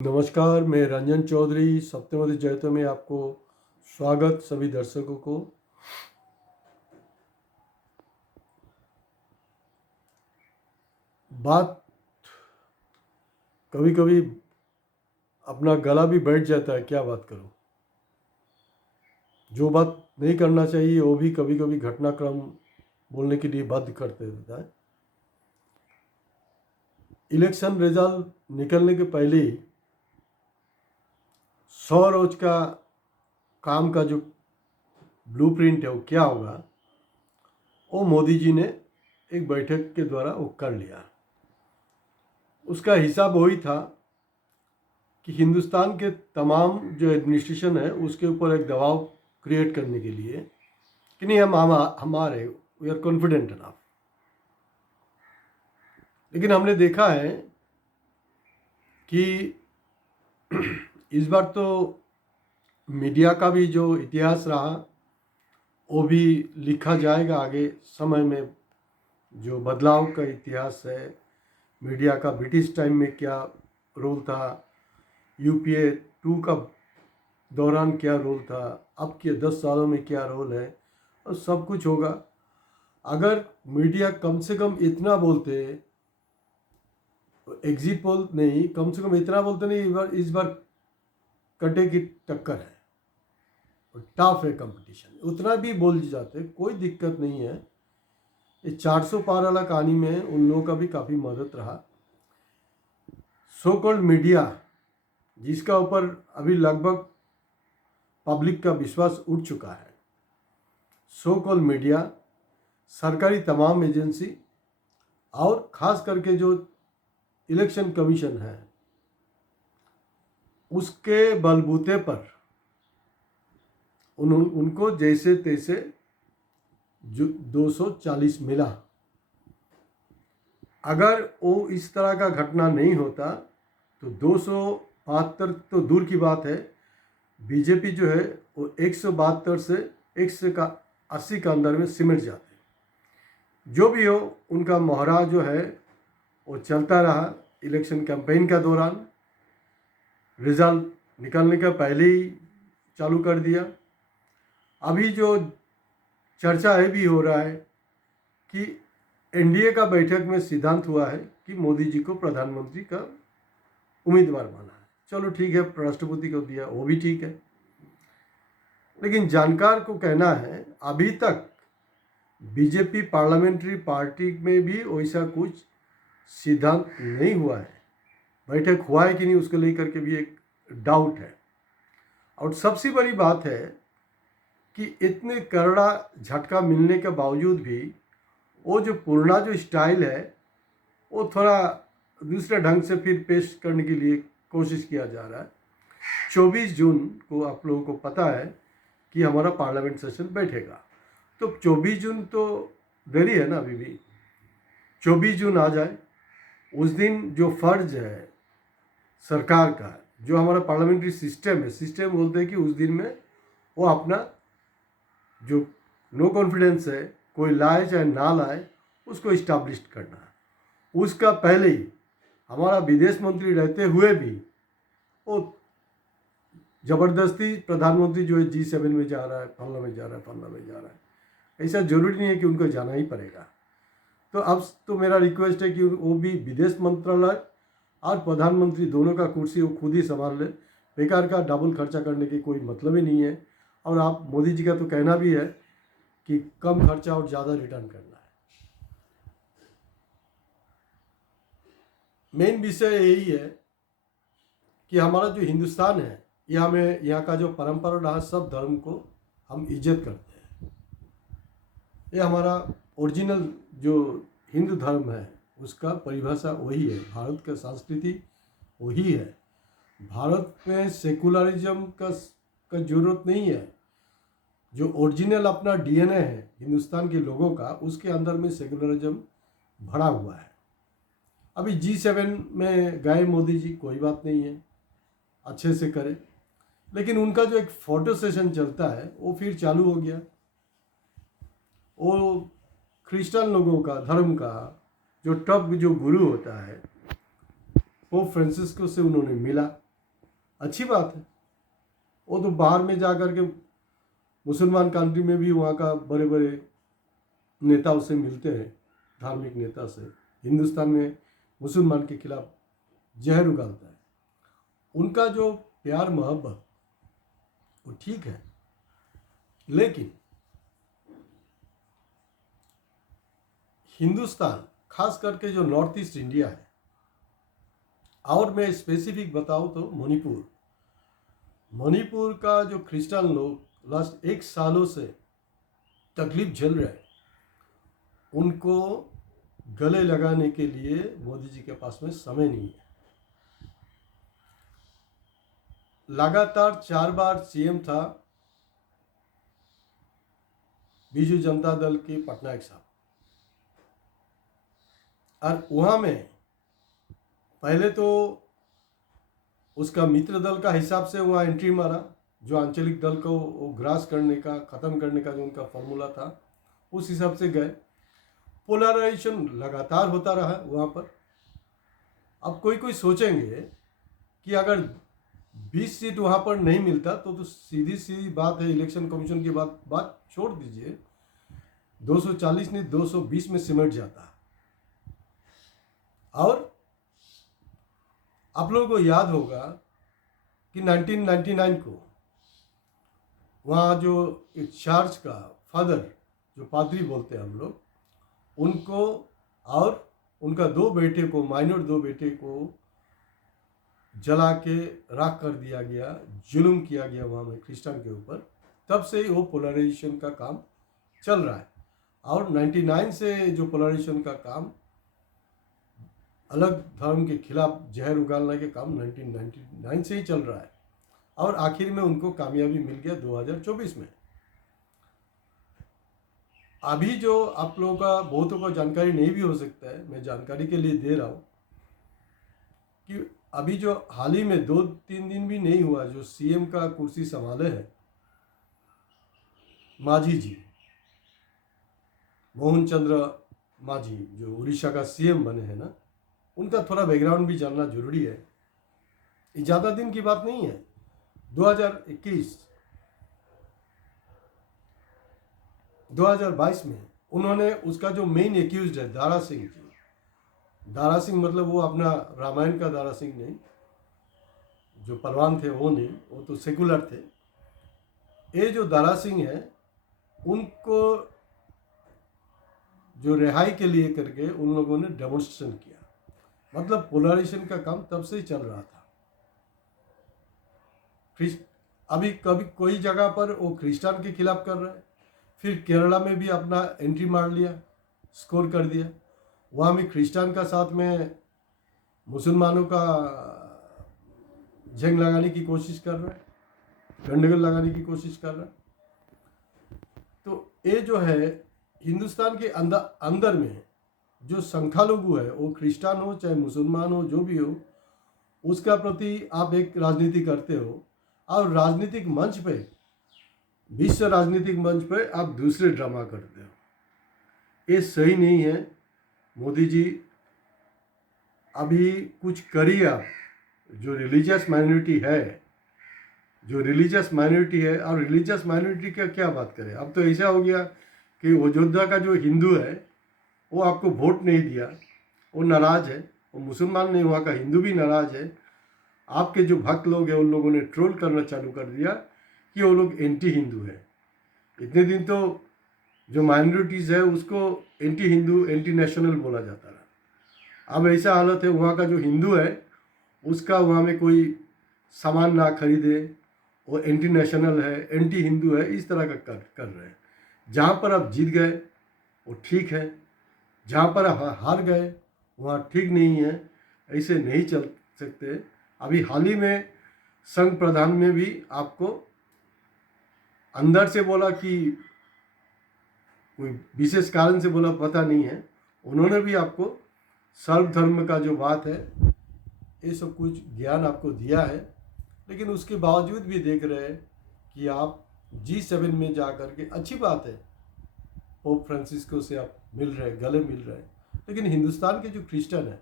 नमस्कार, मैं रंजन चौधरी सत्यवती जयतो में आपको स्वागत सभी दर्शकों को। बात कभी कभी अपना गला भी बैठ जाता है, क्या बात करूं। जो बात नहीं करना चाहिए वो भी कभी कभी घटनाक्रम बोलने के लिए बाध्य करते रहता है। इलेक्शन रिजल्ट निकलने के पहले ही 100 रोज का काम का जो ब्लूप्रिंट है वो क्या होगा, वो मोदी जी ने एक बैठक के द्वारा वो कर लिया। उसका हिसाब वही था कि हिंदुस्तान के तमाम जो एडमिनिस्ट्रेशन है उसके ऊपर एक दबाव क्रिएट करने के लिए कि नहीं हमारे वी आर कॉन्फिडेंट इनफ। लेकिन हमने देखा है कि इस बार तो मीडिया का भी जो इतिहास रहा वो भी लिखा जाएगा आगे समय में। जो बदलाव का इतिहास है, मीडिया का ब्रिटिश टाइम में क्या रोल था, यूपीए 2 का दौरान क्या रोल था, अब के 10 सालों में क्या रोल है, और सब कुछ होगा। अगर मीडिया कम से कम इतना बोलते, एग्जिट पोल नहीं, कम से कम इतना बोलते नहीं इस बार कटे की टक्कर है और टफ है कंपटीशन, उतना भी बोल जाते कोई दिक्कत नहीं है। ये 400 पार वाला कहानी में उन लोगों का भी काफ़ी मदद रहा। सो कॉल्ड मीडिया जिसका ऊपर अभी लगभग पब्लिक का विश्वास उठ चुका है, सो कॉल्ड मीडिया, सरकारी तमाम एजेंसी और ख़ास करके जो इलेक्शन कमीशन है उसके बलबूते पर उनको जैसे तैसे जो 240 मिला। अगर वो इस तरह का घटना नहीं होता तो 272 तो दूर की बात है, बीजेपी जो है वो 172 से 180 का अंदर में सिमट जाते। जो भी हो, उनका मोहरा जो है वो चलता रहा इलेक्शन कैंपेन का दौरान। रिजल्ट निकलने का पहले ही चालू कर दिया। अभी जो चर्चा है भी हो रहा है कि एनडीए का बैठक में सिद्धांत हुआ है कि मोदी जी को प्रधानमंत्री का उम्मीदवार माना है। चलो ठीक है, राष्ट्रपति को दिया वो भी ठीक है, लेकिन जानकार को कहना है अभी तक बीजेपी पार्लियामेंट्री पार्टी में भी वैसा कुछ सिद्धांत नहीं हुआ है। बैठक हुआ है कि नहीं उसको लेकर के भी एक डाउट है। और सबसे बड़ी बात है कि इतने करड़ा झटका मिलने के बावजूद भी वो जो पुराना जो स्टाइल है वो थोड़ा दूसरे ढंग से फिर पेश करने के लिए कोशिश किया जा रहा है। 24 जून को आप लोगों को पता है कि हमारा पार्लियामेंट सेशन बैठेगा, तो 24 जून तो देरी है ना, अभी भी 24 जून आ जाए। उस दिन जो फर्ज है सरकार का, जो हमारा पार्लियामेंट्री सिस्टम है, सिस्टम बोलते हैं कि उस दिन में वो अपना जो नो कॉन्फिडेंस है, कोई लाए चाहे ना लाए, उसको इस्टाब्लिश करना है। उसका पहले ही हमारा विदेश मंत्री रहते हुए भी वो ज़बरदस्ती प्रधानमंत्री जो है G7 में जा रहा है, फलना में जा रहा है, फलना में जा रहा है। ऐसा जरूरी नहीं है कि उनको जाना ही पड़ेगा। तो अब तो मेरा रिक्वेस्ट है कि वो भी विदेश मंत्रालय और प्रधानमंत्री दोनों का कुर्सी वो खुद ही संभाल ले। बेकार का डबल खर्चा करने की कोई मतलब ही नहीं है। और आप मोदी जी का तो कहना भी है कि कम खर्चा और ज़्यादा रिटर्न करना है। मेन विषय यही है कि हमारा जो हिंदुस्तान है, ये हमें यहाँ का जो परंपरा रहा, सब धर्म को हम इज्जत करते हैं। ये हमारा ओरिजिनल जो हिंदू धर्म है उसका परिभाषा वही है, भारत का संस्कृति वही है। भारत में सेकुलरिज्म का जरूरत नहीं है। जो ओरिजिनल अपना डीएनए है हिंदुस्तान के लोगों का, उसके अंदर में सेकुलरिज्म भरा हुआ है। अभी G7 में गए मोदी जी, कोई बात नहीं है, अच्छे से करें, लेकिन उनका जो एक फोटो सेशन चलता है वो फिर चालू हो गया। वो क्रिश्चियन लोगों का धर्म का जो टॉप जो गुरु होता है पोप फ्रांसिस्को से उन्होंने मिला, अच्छी बात है। वो तो बाहर में जा कर के मुसलमान कंट्री में भी वहाँ का बड़े बड़े नेताओं से मिलते हैं, धार्मिक नेता से। हिंदुस्तान में मुसलमान के खिलाफ जहर उगलता है। उनका जो प्यार मोहब्बत वो ठीक है, लेकिन हिंदुस्तान खास करके जो नॉर्थ ईस्ट इंडिया है, और मैं स्पेसिफिक बताऊं तो मणिपुर का जो क्रिश्चियन लोग लास्ट 1 सालों से तकलीफ झेल रहे हैं, उनको गले लगाने के लिए मोदी जी के पास में समय नहीं है। लगातार 4 बार सीएम था बीजू जनता दल के पटनायक साहब, और वहाँ में पहले तो उसका मित्र दल का हिसाब से वहाँ एंट्री मारा, जो आंचलिक दल को वो ग्रास करने का, ख़त्म करने का जो उनका फॉर्मूला था, उस हिसाब से गए। पोलराइजेशन लगातार होता रहा वहाँ पर। अब कोई सोचेंगे कि अगर 20 सीट वहाँ पर नहीं मिलता तो सीधी सी बात है, इलेक्शन कमीशन की बात छोड़ दीजिए, 240 नहीं 220 में सिमट जाता। और आप लोगों को याद होगा कि 1999 को वहाँ जो एक चार्च का फादर, जो पादरी बोलते हैं हम लोग, उनको और उनका 2 बेटे को, माइनर 2 बेटे को जला के राख कर दिया गया, जुल्म किया गया वहाँ में क्रिश्चियन के ऊपर। तब से वो पोलराइजेशन का काम चल रहा है। और 99 से जो पोलराइजेशन का काम, अलग धर्म के खिलाफ जहर उगालने के काम 1999 से ही चल रहा है, और आखिर में उनको कामयाबी मिल गया 2024 में। अभी जो आप लोगों का बहुतों को जानकारी नहीं भी हो सकता है, मैं जानकारी के लिए दे रहा हूँ कि अभी जो हाल ही में 2-3 दिन भी नहीं हुआ जो सीएम का कुर्सी संभाले हैं माझी जी, मोहन चंद्र माझी, जो उड़ीसा का सीएम बने हैं ना, उनका थोड़ा बैकग्राउंड भी जानना जरूरी है। ये ज़्यादा दिन की बात नहीं है। 2022 में उन्होंने उसका जो मेन एक्यूज्ड है दारा सिंह जी, दारा सिंह मतलब वो अपना रामायण का दारा सिंह नहीं, जो पहलवान थे वो नहीं, वो तो सेकुलर थे। ये जो दारा सिंह है, उनको जो रिहाई के लिए करके उन लोगों ने डेमोन्स्ट्रेशन किया। मतलब पोलराइजेशन का काम तब से ही चल रहा था। अभी कभी कोई जगह पर वो क्रिश्चियन के खिलाफ कर रहा है, फिर केरला में भी अपना एंट्री मार लिया, स्कोर कर दिया। वहाँ भी क्रिश्चियन का साथ में मुसलमानों का जंग लगाने की कोशिश कर रहा है, गंडगोल लगाने की कोशिश कर रहा है। तो ये जो है हिंदुस्तान के अंदर में जो संख्यालघु है, वो क्रिश्चियन हो चाहे मुसलमान हो, जो भी हो, उसका प्रति आप एक राजनीति करते हो, और राजनीतिक मंच पे, विश्व राजनीतिक मंच पे आप दूसरे ड्रामा करते हो। ये सही नहीं है। मोदी जी अभी कुछ करिए आप। जो रिलीजियस माइनॉरिटी है, और रिलीजियस माइनॉरिटी का क्या बात करें। अब तो ऐसा हो गया कि अयोध्या का जो हिंदू है वो आपको वोट नहीं दिया, वो नाराज़ है। वो मुसलमान नहीं, वहाँ का हिंदू भी नाराज़ है। आपके जो भक्त लोग हैं उन लोगों ने ट्रोल करना चालू कर दिया कि वो लोग एंटी हिंदू है। इतने दिन तो जो माइनॉरिटीज़ है उसको एंटी हिंदू, एंटी नेशनल बोला जाता रहा। अब ऐसा हालत है, वहाँ का जो हिंदू है उसका वहाँ में कोई सामान ना खरीदे, वो एंटी नेशनल है, एंटी हिंदू है, इस तरह का कर रहे हैं। जहाँ पर आप जीत गए वो ठीक है, जहाँ पर आप हार गए वहाँ ठीक नहीं है। ऐसे नहीं चल सकते। अभी हाल ही में संघ प्रधान में भी आपको अंदर से बोला कि कोई विशेष कारण से बोला, पता नहीं है, उन्होंने भी आपको सर्वधर्म का जो बात है ये सब कुछ ज्ञान आपको दिया है। लेकिन उसके बावजूद भी देख रहे हैं कि आप G7 में जा कर के, अच्छी बात है, पोप फ्रांसिस्को से आप मिल रहे, गले मिल रहे, लेकिन हिंदुस्तान के जो क्रिश्चियन है,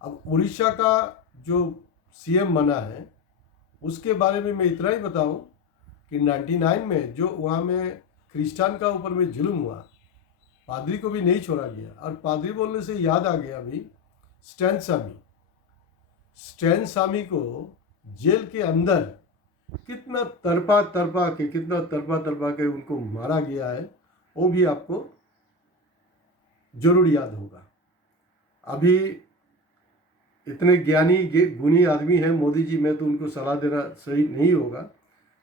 अब उड़ीसा का जो सीएम बना है, उसके बारे में मैं इतना ही बताऊं कि 99 में जो वहाँ में क्रिश्चियन का ऊपर में जुल्म हुआ, पादरी को भी नहीं छोड़ा गया। और पादरी बोलने से याद आ गया अभी, स्टैन स्वामी को जेल के अंदर कितना तरपा तरपा के उनको मारा गया है, वो भी आपको जरूर याद होगा। अभी इतने ज्ञानी गुणी आदमी हैं मोदी जी, मैं तो उनको सलाह देना सही नहीं होगा,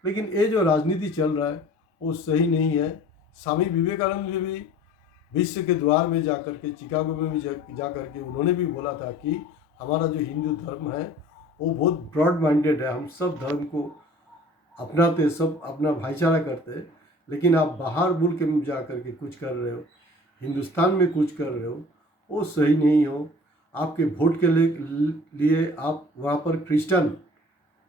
लेकिन ये जो राजनीति चल रहा है वो सही नहीं है। स्वामी विवेकानंद ने भी विश्व के द्वार में जाकर के, चिकागो में भी जा करके उन्होंने भी बोला था कि हमारा जो हिंदू धर्म है वो बहुत ब्रॉड माइंडेड है, हम सब धर्म को अपनाते, सब अपना भाईचारा करते, लेकिन आप बाहर मुल्क में जा कर के कुछ कर रहे हो, हिंदुस्तान में कुछ कर रहे हो, वो सही नहीं हो। आपके वोट के लिए आप वहाँ पर क्रिश्चियन,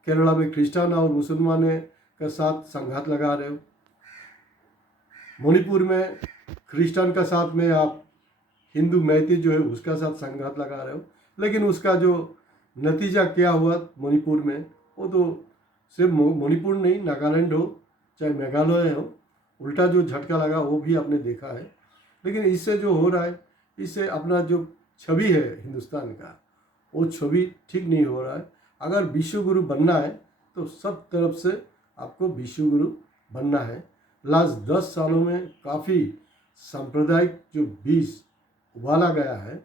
केरला में क्रिश्चियन और मुसलमानों के साथ संघात लगा रहे हो, मणिपुर में क्रिश्चियन का साथ में आप हिंदू मैती जो है उसका साथ संघात लगा रहे हो। लेकिन उसका जो नतीजा क्या हुआ मणिपुर में, वो तो सिर्फ मणिपुर नहीं, नागालैंड हो चाहे मेघालय हो, उल्टा जो झटका लगा वो भी आपने देखा है। लेकिन इससे जो हो रहा है, इससे अपना जो छवि है हिंदुस्तान का, वो छवि ठीक नहीं हो रहा है। अगर विश्व गुरु बनना है तो सब तरफ से आपको विश्व गुरु बनना है। लास्ट 10 सालों में काफ़ी सांप्रदायिक जो बीज उबाला गया है,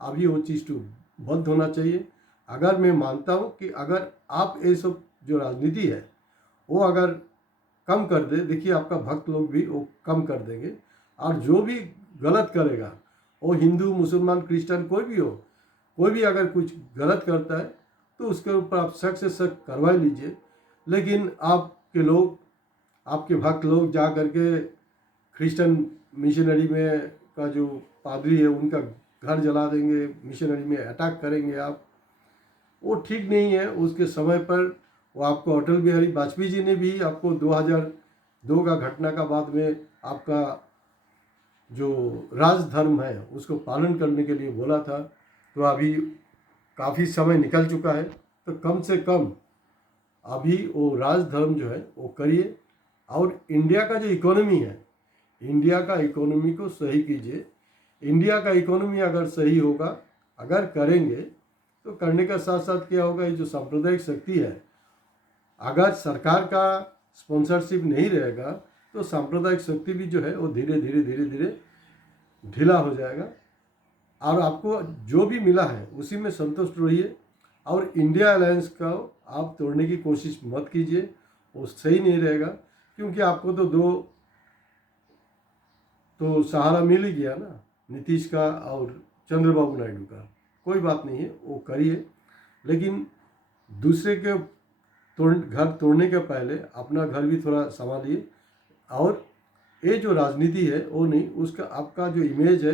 अभी वो चीज़ तो बंद होना चाहिए। अगर मैं मानता हूँ कि अगर आप ये सब जो राजनीति है वो अगर कम कर दे, देखिए आपका भक्त लोग भी वो कम कर देंगे, और जो भी गलत करेगा, वो हिंदू मुसलमान क्रिश्चियन कोई भी हो, कोई भी अगर कुछ गलत करता है तो उसके ऊपर आप सख्त से सख्त कार्रवाई लीजिए। लेकिन आपके लोग, आपके भक्त लोग जा करके क्रिश्चियन मिशनरी में का जो पादरी है उनका घर जला देंगे, मिशनरी में अटैक करेंगे आप, वो ठीक नहीं है। उसके समय पर वो आपको अटल बिहारी वाजपेयी जी ने भी आपको 2002 का घटना का बाद में आपका जो राजधर्म है उसको पालन करने के लिए बोला था। तो अभी काफ़ी समय निकल चुका है, तो कम से कम अभी वो राजधर्म जो है वो करिए। और इंडिया का जो इकोनॉमी है, इंडिया का इकोनॉमी को सही कीजिए। इंडिया का इकोनॉमी अगर सही होगा, अगर करेंगे तो करने का साथ साथ क्या होगा, ये जो सांप्रदायिक शक्ति है, अगर सरकार का स्पॉन्सरशिप नहीं रहेगा तो सांप्रदायिक शक्ति भी जो है वो धीरे धीरे ढीला हो जाएगा। और आपको जो भी मिला है उसी में संतुष्ट रहिए। और इंडिया अलायंस का आप तोड़ने की कोशिश मत कीजिए, वो सही नहीं रहेगा, क्योंकि आपको तो सहारा मिल ही गया ना, नीतीश का और चंद्रबाबू नायडू का। कोई बात नहीं है, वो करिए, लेकिन दूसरे के घर तोड़ने के पहले अपना घर भी थोड़ा संभालिए। और ये जो राजनीति है वो नहीं, उसका आपका जो इमेज है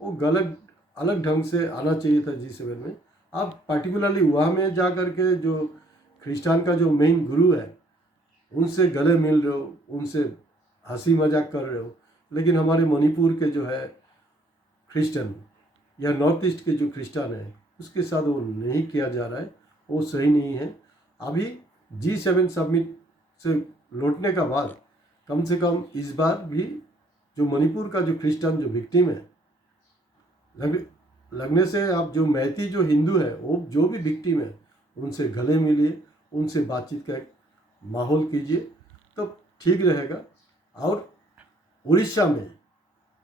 वो गलत अलग ढंग से आना चाहिए था G7 में। आप पर्टिकुलरली वहाँ में जा कर के जो क्रिश्चियन का जो मेन गुरु है उनसे गले मिल रहे हो, उनसे हंसी मजाक कर रहे हो, लेकिन हमारे मणिपुर के जो है क्रिश्चियन या नॉर्थ ईस्ट के जो क्रिश्चियन है उसके साथ वो नहीं किया जा रहा है, वो सही नहीं है। अभी G7 समिट से लौटने का बाद कम से कम इस बार भी जो मणिपुर का जो क्रिश्चियन जो विक्टिम है, लगने से आप जो मैती जो हिंदू है वो जो भी विक्टिम है उनसे गले मिलिए, उनसे बातचीत का एक माहौल कीजिए, तो ठीक रहेगा। और उड़ीसा में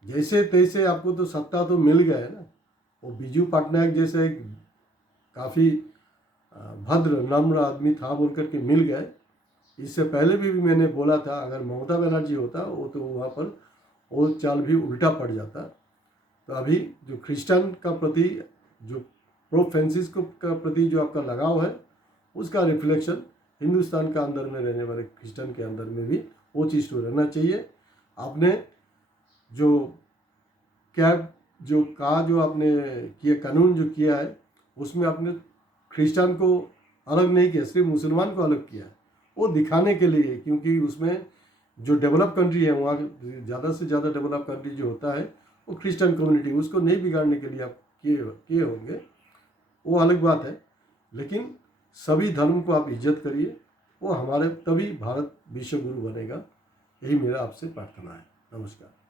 जैसे तैसे आपको तो सत्ता तो मिल गया है ना, वो बिजू पटनायक जैसे एक काफ़ी भद्र नम्र आदमी था बोल करके मिल गए। इससे पहले भी मैंने बोला था अगर ममता बनर्जी होता वो तो वहाँ पर वो चाल भी उल्टा पड़ जाता। तो अभी जो क्रिश्चियन का प्रति, जो पोप फ्रांसिस का प्रति जो आपका लगाव है, उसका रिफ्लेक्शन हिंदुस्तान का अंदर में रहने वाले क्रिश्चियन के अंदर में भी वो चीज़ तो रहना चाहिए। आपने जो आपने किया, कानून जो किया है उसमें आपने क्रिश्चियन को अलग नहीं किया, सिर्फ मुसलमान को अलग किया, वो दिखाने के लिए, क्योंकि उसमें जो डेवलप कंट्री है वहाँ ज़्यादा से ज़्यादा डेवलप कंट्री जो होता है वो क्रिश्चियन कम्युनिटी, उसको नहीं बिगाड़ने के लिए आप किए होंगे, वो अलग बात है। लेकिन सभी धर्म को आप इज्जत करिए, वो हमारे तभी भारत विश्व गुरु बनेगा। यही मेरा आपसे प्रार्थना है। नमस्कार।